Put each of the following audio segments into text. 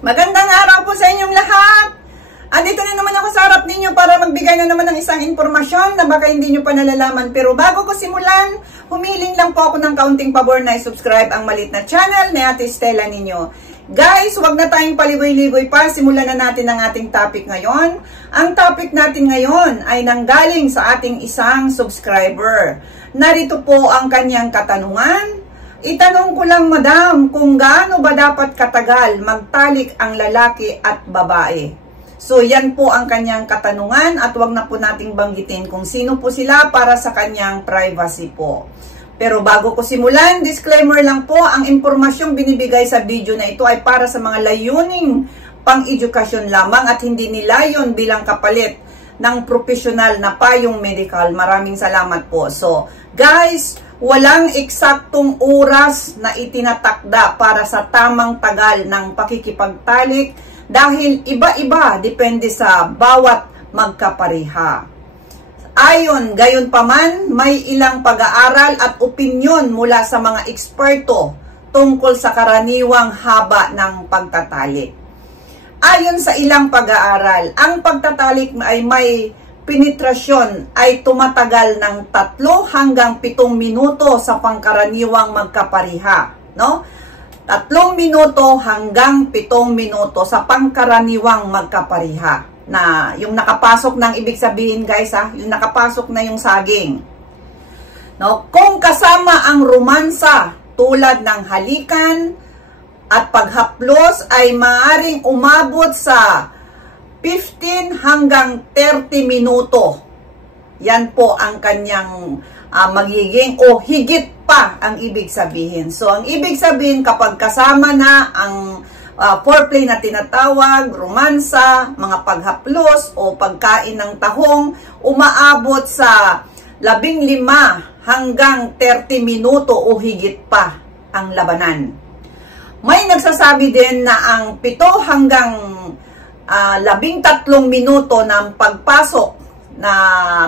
Magandang araw po sa inyong lahat. Andito na naman ako sa harap ninyo para magbigay na naman ng isang impormasyon na baka hindi nyo pa nalalaman. Pero bago ko simulan, humiling lang po ako ng kaunting pabor na i-subscribe ang maliit na channel ni Ate Stella ninyo. Guys, wag na tayong paligoy-ligoy pa. Simulan na natin ang ating topic ngayon. Ang topic natin ngayon ay nanggaling sa ating isang subscriber. Narito po ang kanyang katanungan. Itanong ko lang, madam, kung gaano ba dapat katagal magtalik ang lalaki at babae? So, yan po ang kanyang katanungan at wag na po nating banggitin kung sino po sila para sa kanyang privacy po. Pero bago ko simulan, disclaimer lang po, ang impormasyong binibigay sa video na ito ay para sa mga layuning pang-edukasyon lamang at hindi nilayon bilang kapalit ng profesional na payong medical. Maraming salamat po. So, guys, walang eksaktong oras na itinatakda para sa tamang tagal ng pakikipagtalik dahil iba-iba depende sa bawat magkapareha. Gayon paman, may ilang pag-aaral at opinyon mula sa mga eksperto tungkol sa karaniwang haba ng pagtatalik. Ayon sa ilang pag-aaral, ang pagtatalik ay may penetrasyon ay tumatagal ng 3 hanggang 7 minuto sa pangkaraniwang magkapareha, no? 3 minuto hanggang 7 minuto sa pangkaraniwang magkapareha. Na yung nakapasok ng ibig sabihin, guys, yung nakapasok na yung saging. No? Kung kasama ang romansa tulad ng halikan at paghaplos ay maaaring umabot sa 15 hanggang 30 minuto. Yan po ang kanyang magiging o higit pa ang ibig sabihin. So, ang ibig sabihin kapag kasama na ang foreplay na tinatawag, romansa, mga paghaplos o pagkain ng tahong, umaabot sa 15 hanggang 30 minuto o higit pa ang labanan. May nagsasabi din na ang 7 hanggang 13 minuto ng pagpasok na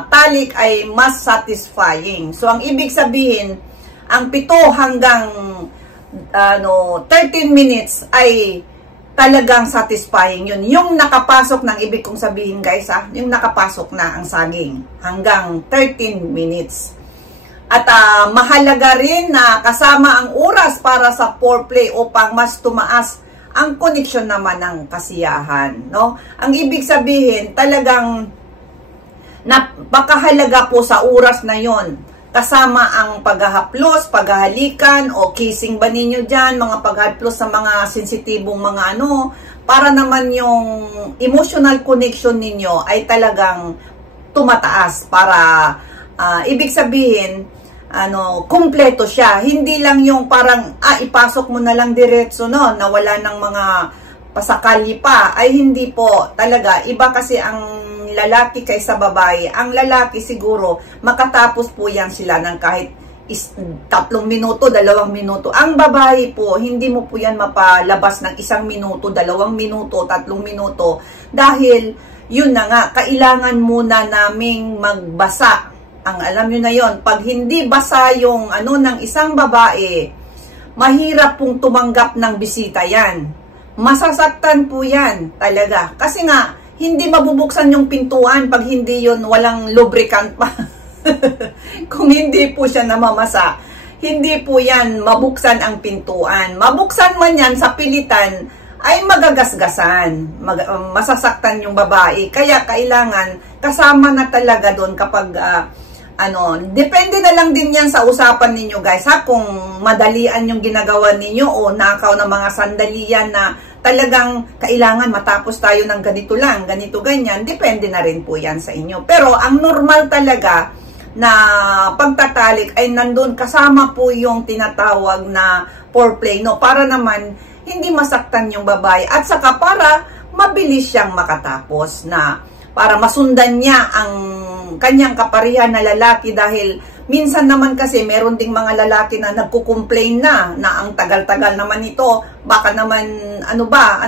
talik ay mas satisfying. So, ang ibig sabihin, ang 7 hanggang 13 minutes ay talagang satisfying yun. Yung nakapasok ng ibig kong sabihin, guys, yung nakapasok na ang saging hanggang 13 minutes. At mahalaga rin na kasama ang oras para sa foreplay upang mas tumaas ang connection naman ng kasiyahan, no? Ang ibig sabihin, talagang napakahalaga po sa oras na yon. Kasama ang paghahaplos, paghahalikan, o kissing ba ninyo dyan, mga paghahaplos sa mga sensitibong mga para naman yung emotional connection ninyo ay talagang tumataas para ibig sabihin, kumpleto siya. Hindi lang yung parang, ipasok mo na lang diretso, no, na wala ng mga pasakali pa, ay hindi po talaga. Iba kasi ang lalaki kaysa babae. Ang lalaki siguro, makatapos po yan sila ng kahit 3 minuto, 2 minuto. Ang babae po, hindi mo po yan mapalabas ng 1 minuto, 2 minuto, 3 minuto. Dahil, yun na nga, kailangan muna naming magbasa. Ang alam nyo na yon, pag hindi basa yung ng isang babae, mahirap pong tumanggap ng bisita yan. Masasaktan po yan talaga. Kasi nga, hindi mabubuksan yung pintuan pag hindi yun, walang lubricant pa. Kung hindi po siya namamasa, hindi po yan mabuksan ang pintuan. Mabuksan man yan sa pilitan, ay magagasgasan. Masasaktan yung babae. Kaya kailangan kasama na talaga doon kapag depende na lang din yan sa usapan ninyo, guys, kung madalian yung ginagawa ninyo o nakaw na mga sandalian na talagang kailangan matapos tayo ng ganito lang, ganito ganyan, depende na rin po yan sa inyo. Pero ang normal talaga na pagtatalik ay nandun kasama po yung tinatawag na foreplay, no, para naman hindi masaktan yung babae at saka para mabilis siyang makatapos, na para masundan niya ang kanyang kaparihan na lalaki. Dahil minsan naman kasi meron ding mga lalaki na nagko-complain na ang tagal-tagal naman ito, baka naman ano ba,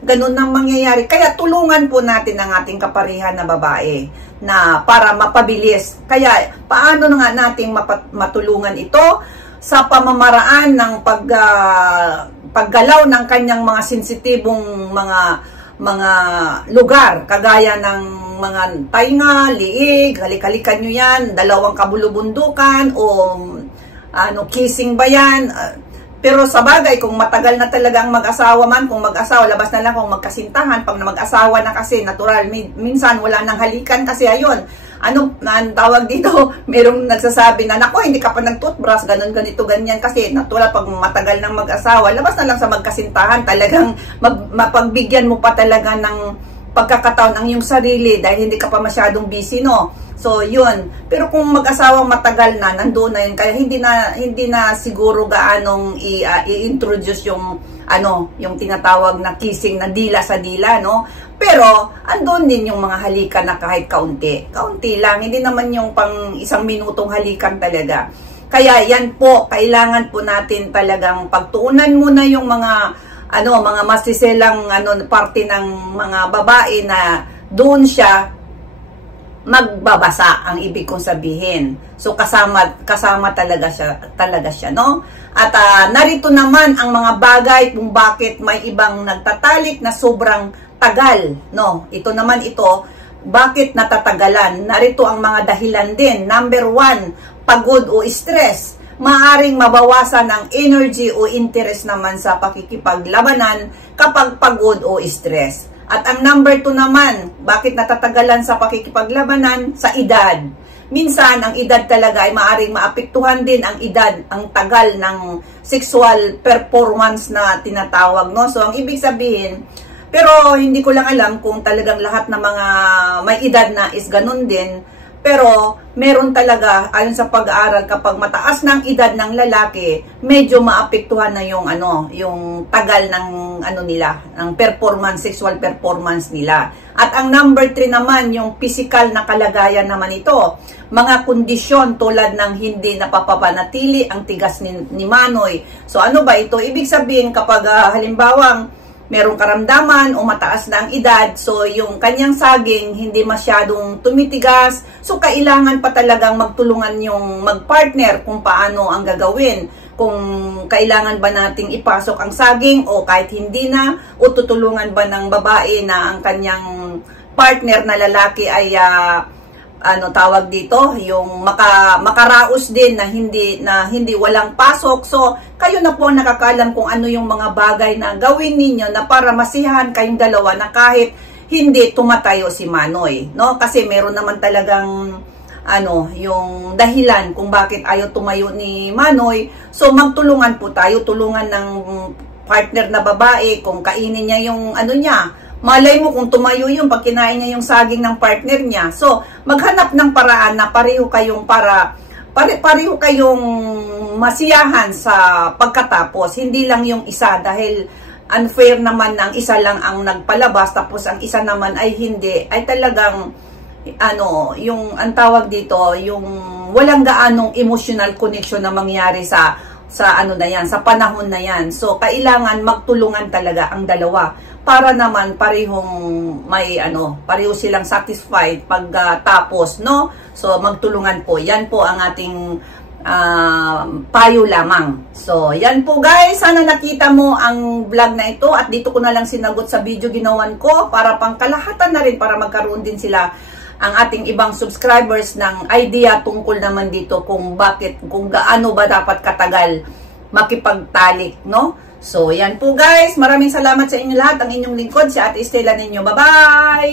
ganun ang mangyayari. Kaya tulungan po natin ang ating kaparihan na babae na para mapabilis. Kaya paano nga natin matulungan ito? Sa pamamaraan ng paggalaw ng kanyang mga sensitibong mga lugar, kagaya ng mga tainga, liig, halik-halikan nyo yan, dalawang kabulubundukan, o kissing ba yan? Pero sa bagay, kung matagal na talagang mag-asawa man, kung mag-asawa, labas na lang kung magkasintahan. Pag mag-asawa na kasi, natural, minsan wala nang halikan kasi ayun. Ang tawag dito, merong nagsasabi na, nako, hindi ka pa nag-toothbrush, ganun, ganito, ganyan. Kasi natural, pag matagal nang mag-asawa, labas na lang sa magkasintahan, talagang mapagbigyan mo pa talaga ng pagkakataon ang iyong sarili dahil hindi ka pa masyadong busy, no? So, yun. Pero kung mag-asawang matagal na, nandoon na yun. Kaya hindi na siguro gaanong i-introduce yung tinatawag na kissing na dila sa dila, no? Pero, andun din yung mga halikan na kahit kaunti. Kaunti lang. Hindi naman yung pang isang minutong halikan talaga. Kaya, yan po, kailangan po natin talagang pagtuunan muna yung mga masiselang parte ng mga babae na doon siya magbabasa, ang ibig kong sabihin. So kasama talaga siya, no? At narito naman ang mga bagay kung bakit may ibang nagtatalik na sobrang tagal, no? Ito, bakit natatagalan? Narito ang mga dahilan din. Number 1, pagod o stress. Maaring mabawasan ang energy o interest naman sa pakikipaglabanan kapag pagod o stress. At ang number 2 naman, bakit natatagalan sa pakikipaglabanan? Sa edad. Minsan, ang edad talaga ay maaring maapektuhan din ang edad, ang tagal ng sexual performance na tinatawag, no? So, ang ibig sabihin, pero hindi ko lang alam kung talagang lahat ng mga may edad na is ganun din. Pero meron talaga, ayon sa pag-aaral, kapag mataas ng edad ng lalaki, medyo maapektuhan na yung yung tagal ng ng performance, sexual performance nila. At ang number 3 naman, yung physical na kalagayan naman ito. Mga kondisyon tulad ng hindi napapapanatili ang tigas ni Manoy. So ano ba ito? Ibig sabihin, kapag halimbawang merong karamdaman o mataas na ang edad, so yung kanyang saging hindi masyadong tumitigas, so kailangan pa talagang magtulungan yung magpartner kung paano ang gagawin. Kung kailangan ba nating ipasok ang saging o kahit hindi na, o tutulungan ba ng babae na ang kanyang partner na lalaki ay tawag dito, yung makaraos din na hindi walang pasok. So kayo na po nakakaalam kung ano yung mga bagay na gawin ninyo na para masiyahan kayong dalawa na kahit hindi tumatayo si Manoy, no? Kasi meron naman talagang yung dahilan kung bakit ayaw tumayo ni Manoy. So magtulungan po tayo, tulungan ng partner na babae kung kainin niya yung niya. Malay mo kung tumayo yung pag kinain niya yung saging ng partner niya. So, maghanap ng paraan na pareho kayong masiyahan sa pagkatapos. Hindi lang yung isa dahil unfair naman ang isa lang ang nagpalabas tapos ang isa naman ay hindi. Ay talagang yung ang tawag dito, yung walang gaanong emotional connection na mangyari sa panahon na yan. So, kailangan magtulungan talaga ang dalawa para naman parehong pareho silang satisfied pagtapos, no? So, magtulungan po. Yan po ang ating payo lamang. So, yan po guys. Sana nakita mo ang vlog na ito at dito ko na lang sinagot sa video ginawan ko para pangkalahatan na rin para magkaroon din sila ang ating ibang subscribers ng idea tungkol naman dito kung gaano ba dapat katagal makipagtalik, no? So, yan po guys. Maraming salamat sa inyo lahat. Ang inyong lingkod, si Ate Estela ninyo. Bye-bye!